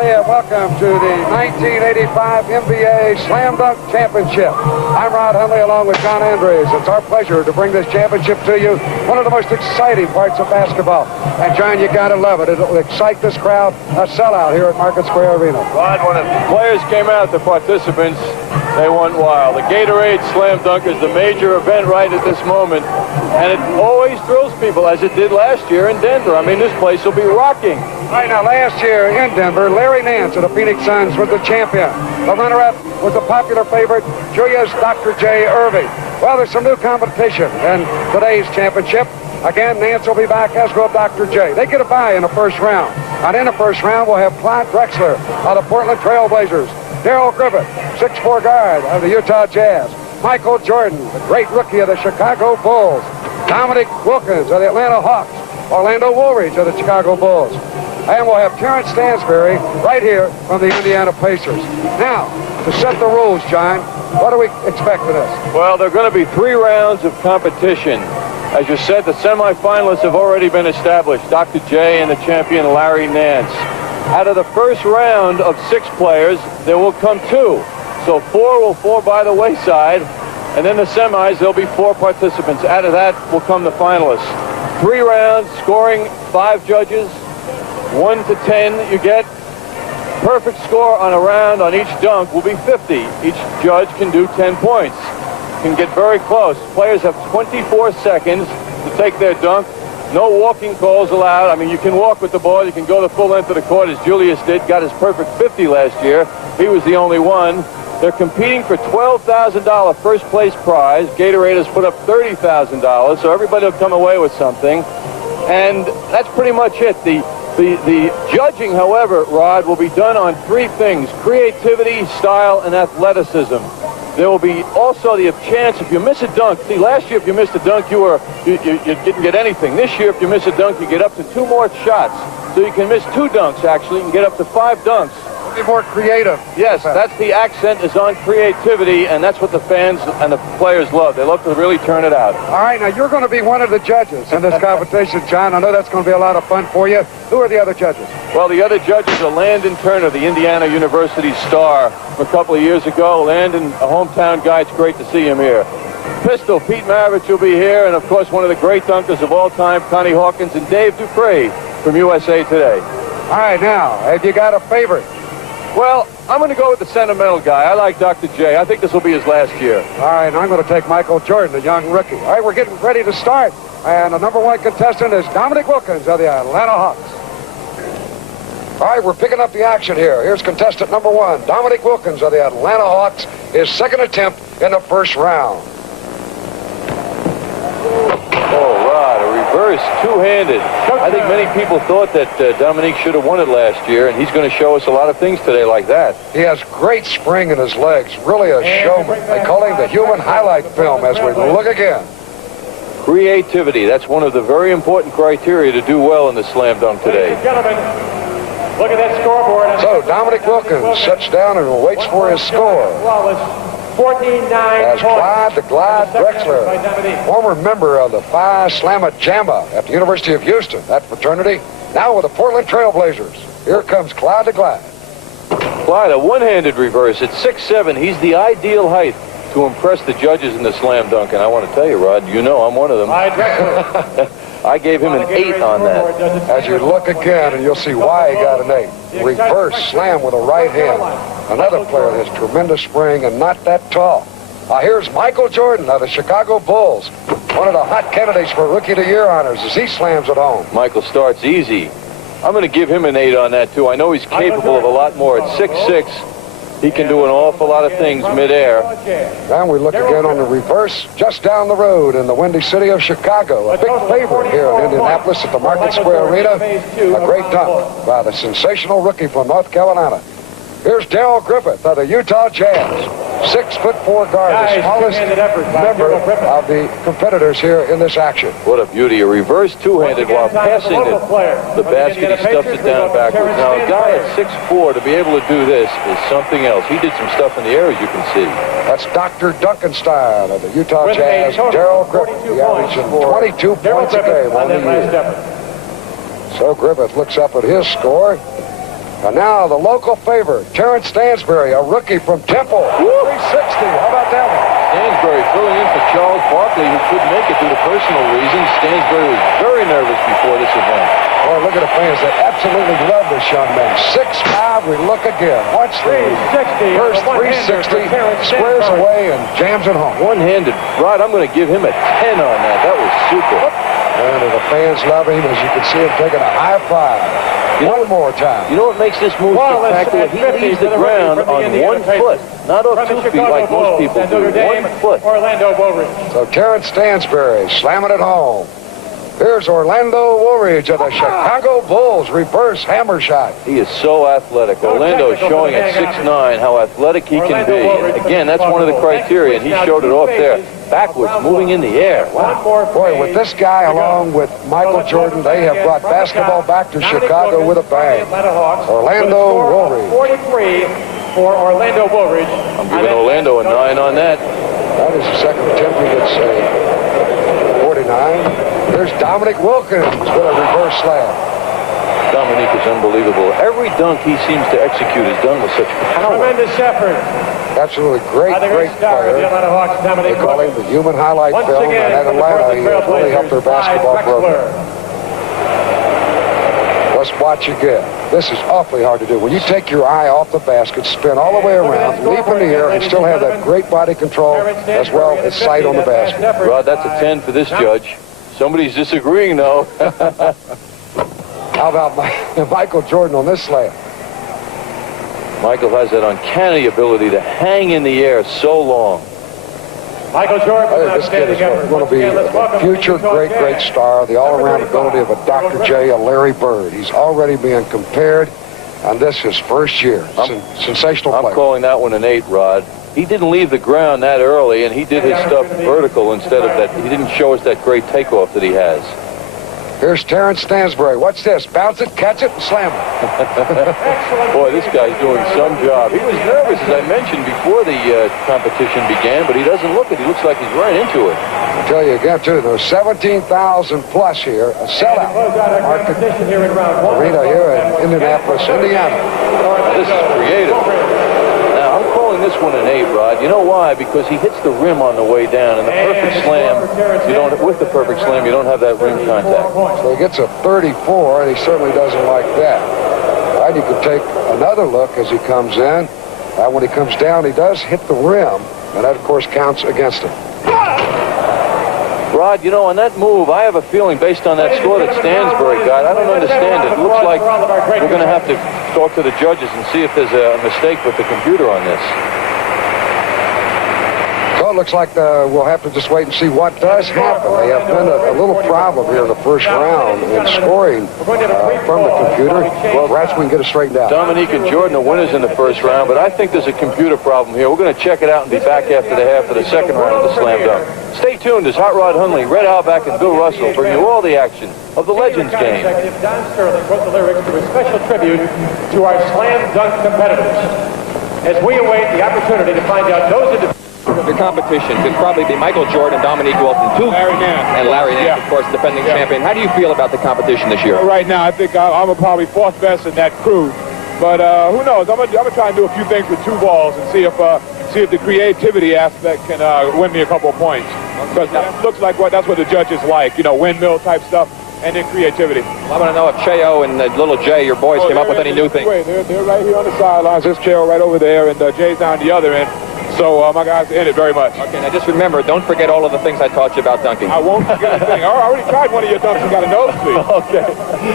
everybody, and welcome to the 1985 NBA Slam Dunk Championship. I'm Rod Hundley along with John Andrews. It's our pleasure to bring this championship to you, one of the most exciting parts of basketball. And John, you gotta love it. It'll excite this crowd, a sellout here at Market Square Arena. Rod, when the players came out, the participants, they went wild. The Gatorade Slam Dunk is the major event right at this moment, and it always thrills people, as it did last year in Denver. I mean, this place will be rocking. All right, now last year in Denver, Larry Nance of the Phoenix Suns was the champion. The runner-up was the popular favorite, Julius Dr. J. Irving. Well, there's some new competition in today's championship. Again, Nance will be back, as will Dr. J. They get a bye in the first round. And in the first round, we'll have Clyde Drexler of the Portland Trail Blazers, Darrell Griffith, 6'4" guard of the Utah Jazz, Michael Jordan, the great rookie of the Chicago Bulls, Dominic Wilkins of the Atlanta Hawks, Orlando Woolridge of the Chicago Bulls. And we'll have Terrence Stansbury right here from the Indiana Pacers. Now, to set the rules, John, what do we expect for this? Well, there are going to be 3 rounds of competition. As you said, the semifinalists have already been established, Dr. J and the champion Larry Nance. Out of the first round of 6 players, there will come 2. So 4 will fall by the wayside, and then the semis, there'll be 4 participants. Out of that will come the finalists. 3 rounds, scoring 5 judges, 1 to 10 you get. Perfect score on a round on each dunk will be 50. Each judge can do 10 points. Can get very close. Players have 24 seconds to take their dunk. No walking calls allowed. I mean, you can walk with the ball. You can go the full length of the court, as Julius did. Got his perfect 50 last year. He was the only one. They're competing for $12,000 first place prize. Gatorade has put up $30,000, so everybody will come away with something. And that's pretty much it. The judging, however, Rod, will be done on 3 things: creativity, style, and athleticism. There will be also the chance, if you miss a dunk. See, last year, if you missed a dunk, you didn't get anything. This year, if you miss a dunk, you get up to 2 more shots. So you can miss 2 dunks, actually, and get up to 5 dunks. Be more creative. Yes, that's the accent, is on creativity, and that's what the fans and the players love. They love to really turn it out. All right, now you're going to be one of the judges in this competition, John. I know that's going to be a lot of fun for you. Who are the other judges? Well, the other judges are Landon Turner, the Indiana University star from a couple of years ago. Landon, a hometown guy. It's great to see him here. Pistol, Pete Maravich will be here, and of course one of the great dunkers of all time, Connie Hawkins, and Dave Dupre from USA Today. All right, now, have you got a favorite? Well, I'm going to go with the sentimental guy. I like Dr. J. I think this will be his last year. All right, and I'm going to take Michael Jordan, the young rookie. All right, we're getting ready to start. And the #1 contestant is Dominic Wilkins of the Atlanta Hawks. All right, we're picking up the action here. Here's contestant #1, Dominic Wilkins of the Atlanta Hawks, his second attempt in the first round. Oh, Rod, a reverse two-handed. I think many people thought that Dominique should have won it last year, and he's going to show us a lot of things today like that. He has great spring in his legs, really a showman. They call him the human highlight film as we look again. Creativity, that's one of the very important criteria to do well in the slam dunk today. Ladies and gentlemen, look at that scoreboard. So Dominic Wilkins sits down and waits for his score. 14-9 As Clyde the Glide Drexler, former member of the Phi Slamma Jamma at the University of Houston, that fraternity, now with the Portland Trail Blazers. Here comes Clyde the Glide. Clyde, a one-handed reverse. At 6'7", he's the ideal height to impress the judges in the slam dunk. And I want to tell you, Rod, you know I'm one of them. I gave him an 8 on that. As you look again, and you'll see why he got an 8. Reverse slam with a right hand. Another player that has tremendous spring and not that tall. Here's Michael Jordan of the Chicago Bulls, one of the hot candidates for Rookie of the Year honors as he slams it home. Michael starts easy. I'm going to give him an 8 on that, too. I know he's capable of a lot more. At 6'6", he can do an awful lot of things midair. And we look again on the reverse, just down the road in the windy city of Chicago. A big favorite here in Indianapolis at the Market Square Arena. A great dunk by the sensational rookie from North Carolina. Here's Darrell Griffith of the Utah Jazz. 6'4" guard, the smallest member of the competitors here in this action. What a beauty. A reverse two-handed while passing the basket. He stuffs it down backwards. Now, a guy at 6'4" to be able to do this is something else. He did some stuff in the air, as you can see. That's Dr. Duncanstein of the Utah Jazz. Darrell Griffith, the averaging 22 points a game on the year. So Griffith looks up at his score. And now the local favorite, Terrence Stansbury, a rookie from Temple. 360. How about that one? Stansbury filling in for Charles Barkley, who couldn't make it due to personal reasons. Stansbury was very nervous before this event. Boy, look at the fans. They absolutely love this young man. 6'5", we look again. Watch the 360. first 360, squares away and jams it home. One-handed. Rod, I'm going to give him a 10 on that. That was super. And the fans love him, as you can see him taking a high five. One more time. You know what makes this move spectacular? He leaves the ground on 1 foot, not on 2 feet like most people do. 1 foot. Orlando Woolridge. So Terrence Stansbury slamming it home. Here's Orlando Woolridge of the Chicago Bulls. Reverse hammer shot. He is so athletic. Orlando is showing at 6'9" how athletic he can be. Again, that's one of the criteria, and he showed it off there. Backwards, moving in the air. Wow. Boy, with this guy along with Michael Jordan, they have brought basketball back to Chicago with a bang. Orlando Woolridge. 43 for Orlando Woolridge. I'm giving Orlando a 9 on that. That is the second attempt. He gets 49. There's Dominic Wilkins with a reverse slam. Dominique is unbelievable. Every dunk he seems to execute is done with such power. Tremendous effort. Absolutely great player. They call him the human highlight film. And at Atlanta, he has really helped their basketball program. Let's watch again. This is awfully hard to do. When you take your eye off the basket, spin all the way around, leap in the air, and still have that great body control as well as sight on the basket. Rod, that's a 10 for this judge. Somebody's disagreeing, though. How about Michael Jordan on this slam? Michael has that uncanny ability to hang in the air so long. Michael Jordan. I think this kid is going to be a future great star, the all-around ability of a Dr. J, a Larry Bird. He's already being compared, and this is his first year. Sensational play. I'm calling that one an 8, Rod. He didn't leave the ground that early, and he did his stuff vertical instead of that. He didn't show us that great takeoff that he has. Here's Terrence Stansbury. Watch this. Bounce it, catch it, and slam it. Boy, this guy's doing some job. He was nervous, as I mentioned, before the competition began, but he doesn't look it. He looks like he's right into it. I'll tell you again, too, there's 17,000 plus here. A sellout market arena here in Indianapolis, Indiana. This is creative. Now, I'm calling this one an 8, Rod. You know why? Because he hits the rim on the way down, and the perfect slam, with the perfect slam, you don't have that rim contact. So he gets a 34, and he certainly doesn't like that. Right, you could take another look as he comes in. When he comes down, he does hit the rim, and that, of course, counts against him. Rod, you know, on that move, I have a feeling, based on that score that Stansbury got, I don't understand it. It looks like we're going to have to talk to the judges and see if there's a mistake with the computer on this. So it looks like we'll have to just wait and see what does happen. They have been a little problem here in the first round in scoring from the computer. Well, perhaps we can get it straightened out. Dominique and Jordan are winners in the first round, but I think there's a computer problem here. We're going to check it out and be back after the half of the second round of the slam dunk. Stay tuned as Hot Rod Hundley, Red Auerbach, and Bill Russell bring you all the action of the Legends game. Executive Don Sterling wrote the lyrics to a special tribute to our slam dunk competitors. As we await the opportunity to find out those individuals. The competition could probably be Michael Jordan, Dominique Wilson, Larry Nance. and Larry Nance, of course, defending champion. How do you feel about the competition this year? Right now, I think I'm probably fourth best in that crew. But who knows? I'm gonna try and do a few things with 2 balls and see if the creativity aspect can win me a couple of points. Because it looks like that's what the judges like, you know, windmill type stuff, and then creativity. Well, I want to know if Cheo and little Jay, your boys, came up with any new things. They're right here on the sidelines. There's Cheo right over there, and Jay's down the other end. So my guys are in it very much. Okay, now just remember, don't forget all of the things I taught you about dunking. I won't forget a thing. I already tried one of your dunks and got a nosebleed. Okay.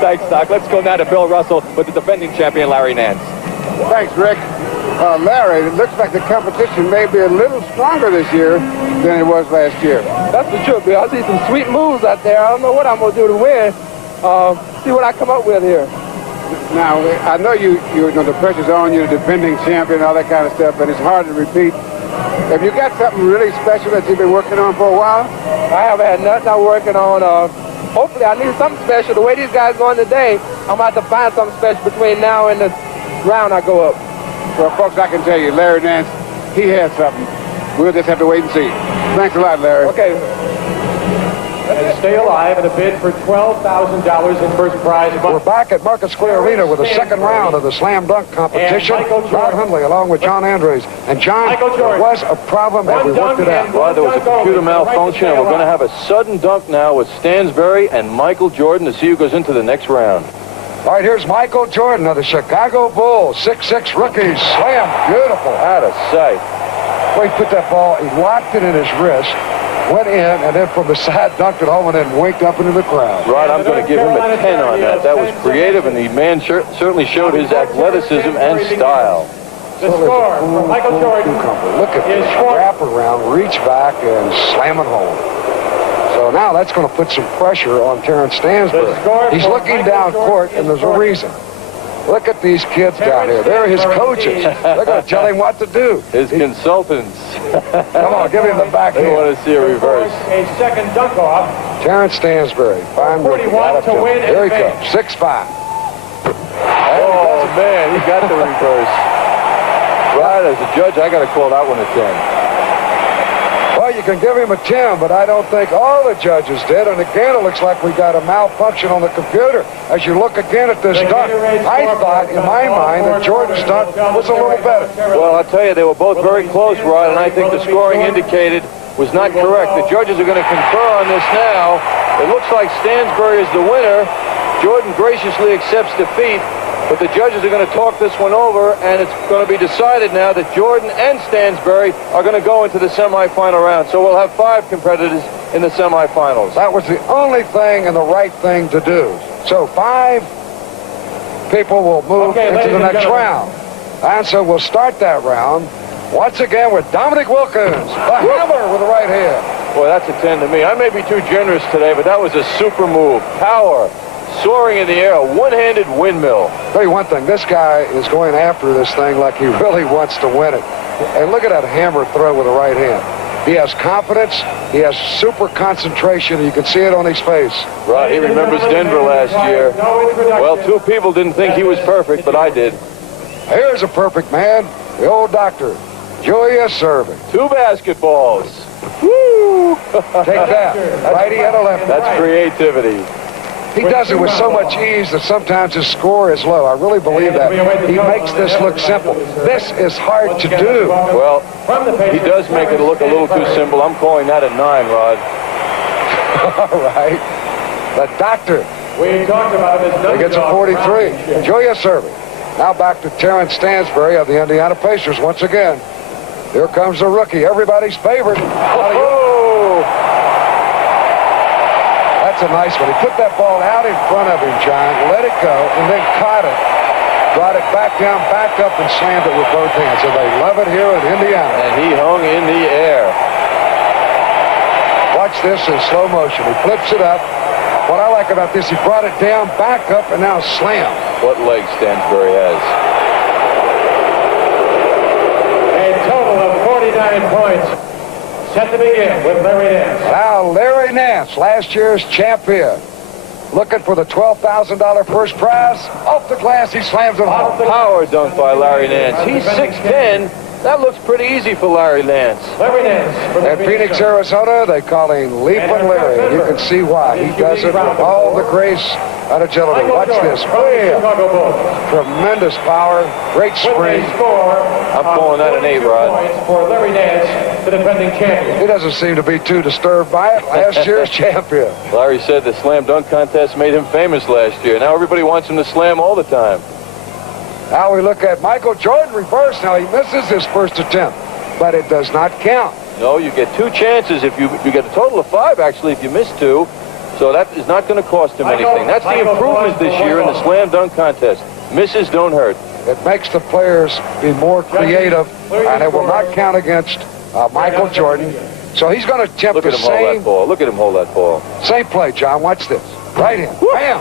Thanks, Doc. Let's go now to Bill Russell with the defending champion, Larry Nance. Thanks, Rick. Larry, it looks like the competition may be a little stronger this year than it was last year. That's the truth, Bill. I see some sweet moves out there. I don't know what I'm going to do to win. See what I come up with here. Now, I know you know the pressure's on you, the defending champion, all that kind of stuff, but it's hard to repeat. Have you got something really special that you've been working on for a while? I haven't had nothing I'm working on. Hopefully, I need something special. The way these guys going today, I'm going to have to find something special between now and the round I go up. Well, folks, I can tell you, Larry Nance, he has something. We'll just have to wait and see. Thanks a lot, Larry. Okay. As stay alive in a bid for $12,000 in first prize We're money. back at Market Square Arena with the second round of the slam dunk competition. Rod Hundley along with John Andres. And John, there was a problem and we worked it out. Well, there was a computer malfunction, and we're going to have a sudden dunk now with Stansbury and Michael Jordan to see who goes into the next round. All right, here's Michael Jordan of the Chicago Bulls. 6'6" rookie. Slam. Beautiful. Out of sight. Well, he put that ball, he locked it in his wrist, went in, and then from the side dunked it home and then winked up into the crowd. Rod, I'm going to give him a 10 on that. That was creative, and the man certainly showed his athleticism and style. The score for Michael Jordan Look at is this wrap around, reach back, and slam it home. So now that's going to put some pressure on Terrence Stansbury. He's looking down court, and there's a reason. Look at these kids down here. They're his coaches. They're going to tell him what to do. His consultants. Come on, give him the backhand. They want to see a reverse. A second dunk off. Terrence Stansbury, fine rookie. 41 to win. Here he comes, 6'5". Oh, man, he got the reverse. Rod, as a judge, I got to call that one a 10. Well, you can give him a 10, but I don't think all the judges did. And again, it looks like we got a malfunction on the computer. As you look again at this dunk, I thought, in my mind, that Jordan's dunk was a little better. Well, I'll tell you, they were both very close, Rod, and I think the scoring indicated was not correct. The judges are going to confer on this now. It looks like Stansbury is the winner. Jordan graciously accepts defeat, but the judges are going to talk this one over, and it's going to be decided now that Jordan and Stansbury are going to go into the semifinal round. So we'll have 5 competitors in the semifinals. That was the only thing and the right thing to do. So 5 people will move into the next round. And so we'll start that round once again with Dominic Wilkins, the hammer with the right hand. Boy, that's a 10 to me. I may be too generous today, but that was a super move. Power. Soaring in the air, a one-handed windmill. I'll tell you one thing, this guy is going after this thing like he really wants to win it. And look at that hammer throw with the right hand. He has confidence, he has super concentration, you can see it on his face. Right, he remembers Denver last year. Well, 2 people didn't think he was perfect, but I did. Here's a perfect man, the old doctor, Julius Erving. 2 basketballs. Woo! Take that, righty and a lefty. That's creativity. He does it with so much ease that sometimes his score is low. I really believe that. He makes this look simple. This is hard to do. Well, he does make it look a little too simple. I'm calling that a 9, Rod. All right. The doctor. We talked about his He gets a 43. Julius Erving. Now back to Terrence Stansbury of the Indiana Pacers once again. Here comes the rookie, everybody's favorite. Oh! That's a nice one. He put that ball out in front of him, John, let it go, and then caught it. Brought it back down, backed up, and slammed it with both hands. So they love it here in Indiana. And he hung in the air. Watch this in slow motion. He flips it up. What I like about this, he brought it down, back up, and now slam. What legs Stansbury has. A total of 49 points. Set to begin with Larry Nance. Now, Larry Nance, last year's champion. Looking for the $12,000 first prize. Off the glass, he slams it home. Power dunk by Larry Nance. He's 6'10". That looks pretty easy for Larry Nance. Larry Nance. From At Phoenix, Arizona, they call him Leapin' Larry. And you can see why. He does it with all the grace and agility. Watch this. Bam! Tremendous power. Great spring. I'm calling that an 8, Rod. For Larry Nance, the defending champion. He doesn't seem to be too disturbed by it. Last year's champion. Larry said the slam dunk contest made him famous last year. Now everybody wants him to slam all the time. Now we look at Michael Jordan reverse. Now he misses his first attempt, but it does not count. No, you get 2 chances. If you get a total of 5, actually, if you miss 2. So that is not going to cost him anything. That's the improvement this year in the slam dunk contest. Misses don't hurt. It makes the players be more creative, and it will not count against Michael Jordan. So he's going to attempt Look at the him hold same, that ball. Look at him hold that ball. same play, John. Watch this. Right in. Bam!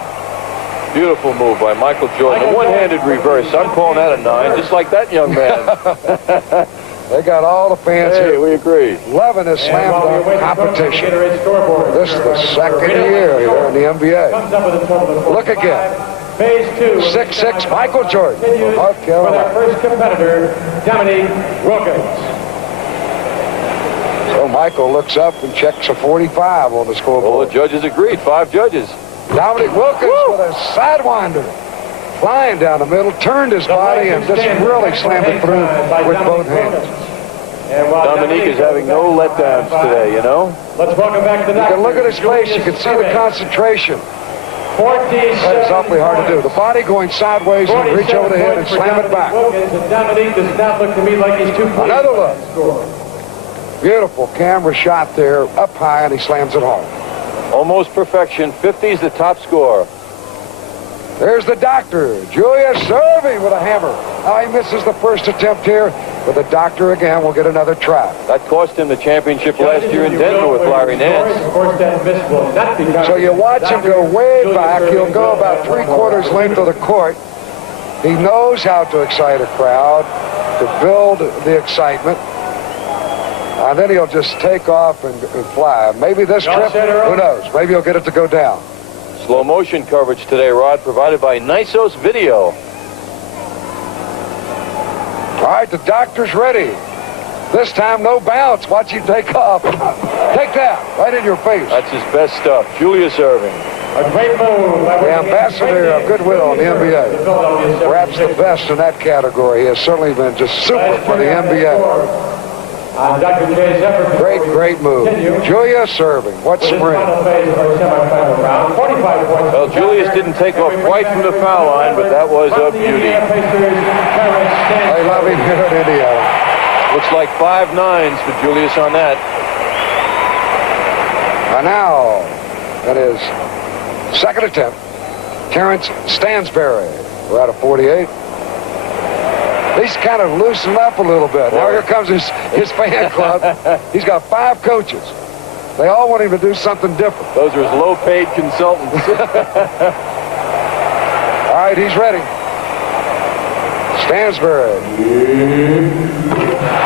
Beautiful move by Michael Jordan. A one-handed reverse. I'm calling that a 9, just like that young man. They got all the fans Hey, here we agree. loving this slam dunk competition. This is the second year here in the NBA. Look again. Phase 2. 6'6", Michael Jordan. North For Carolina. their first competitor, Dominic Wilkins. So Michael looks up and checks a 45 on the Well, scoreboard. the judges agreed. 5 judges. Dominic Wilkins with a sidewinder. Flying down the middle, turned his body and just really slammed it through with both hands. Dominique is having no letdowns today, you know? Let's welcome back the You can look at his face, you can see the concentration. 47. That is awfully hard to do. The body going sideways and reach over the head and slam it back. Dominique does not look to me like he's too pleased. Another look. Beautiful camera shot there, up high, and he slams it home. Almost perfection. 50 is the top score. There's the doctor, Julius Irving with a hammer. Now he misses the first attempt here, but the doctor again will get another try. That cost him the championship last year in Denver with Larry Nance. Of course, that miss will not be So you watch him go way back. He'll go about 3/4 length of the court. He knows how to excite a crowd, to build the excitement. And then he'll just take off and fly. Maybe this trip, who knows? Maybe he'll get it to go down. Slow motion coverage today, Rod, provided by Nisos Video. All right, the doctor's ready. This time, no bounce. Watch him take off. Take that right in your face. That's his best stuff. Julius Irving. A great move. The ambassador of goodwill in the NBA. Perhaps the best in that category. He has certainly been just super for the NBA. Dr. Jay's effort. Great move. Julius Irving. What spring. Well, Julius didn't take off quite from the foul line, but that was a beauty. I love him here in Indiana. Looks like 5 9s for Julius on that. And now, in his second attempt, Terrence Stansberry. We're at a 48. He's kind of loosened up a little bit. Now here comes his fan club. He's got 5 coaches. They all want him to do something different. Those are his low-paid consultants. All right, he's ready. Stansberry.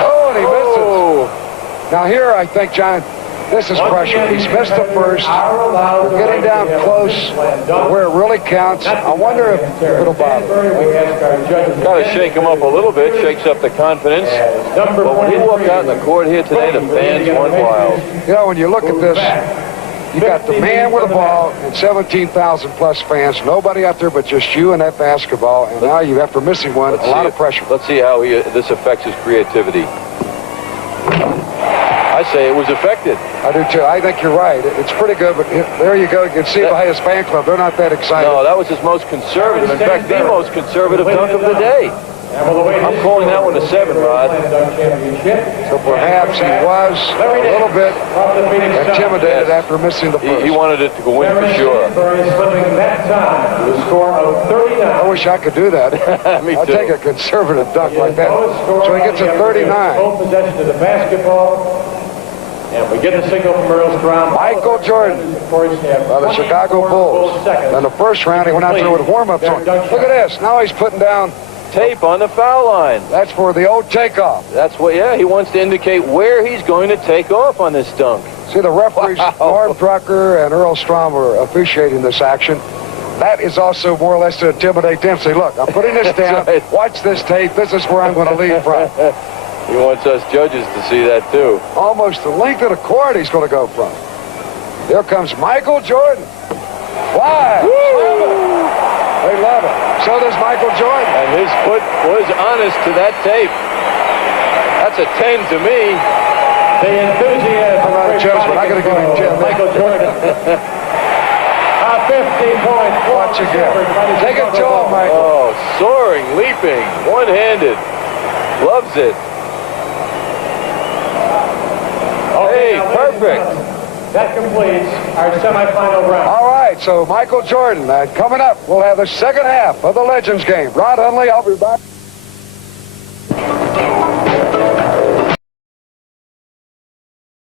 Oh, and he misses. Now here, I think, John, this is pressure. He's missed the first. We're getting down close where it really counts. I wonder if it'll bother. Got to shake him up a little bit, shakes up the confidence. But when he walked out in the court here today, the fans went wild. You know, when you look at this, you got the man with the ball and 17,000 plus fans. Nobody out there but just you and that basketball. And now you, after missing one, a lot of pressure. Let's see how this affects his creativity. I say it was affected. I do too. I think you're right. It's pretty good, but there you go. You can see by his fan club, they're not that excited. No, that was his most conservative. In fact, the most conservative dunk of the day. I'm calling that one a 7, Rod. So perhaps he was a little bit intimidated after missing the first. He wanted it to go in for sure. I wish I could do that. Me I'll too. take a conservative dunk like that. So he gets a 39. Full possession of the basketball. And we get the signal from Earl Strom. Michael Jordan by the Chicago Bulls. In the first round, he went out there with warm-ups on. Look at this. Now he's putting down Tape on the foul line. That's for the old takeoff. That's what, yeah, he wants to indicate where he's going to take off on this dunk. See, the referees, Norm Drucker and Earl Strom, are officiating this action. That is also more or less to intimidate them. Say, look, I'm putting this down. Right. Watch this tape. This is where I'm going to lead from. He wants us judges to see that, too. Almost the length of the court he's going to go from. Here comes Michael Jordan. Fly. They love it. So does Michael Jordan. And his foot was honest to that tape. That's a 10 to me. The enthusiasm. I'm not a judge, but I got to give him 10. Michael Jordan. A 50-point. Watch again. Take it to him, Michael. Oh, soaring, leaping, one-handed. Loves it. Hey, perfect. That completes our semifinal round. All right, so Michael Jordan. Coming up, we'll have the second half of the Legends game. Rod Hundley, I'll be back.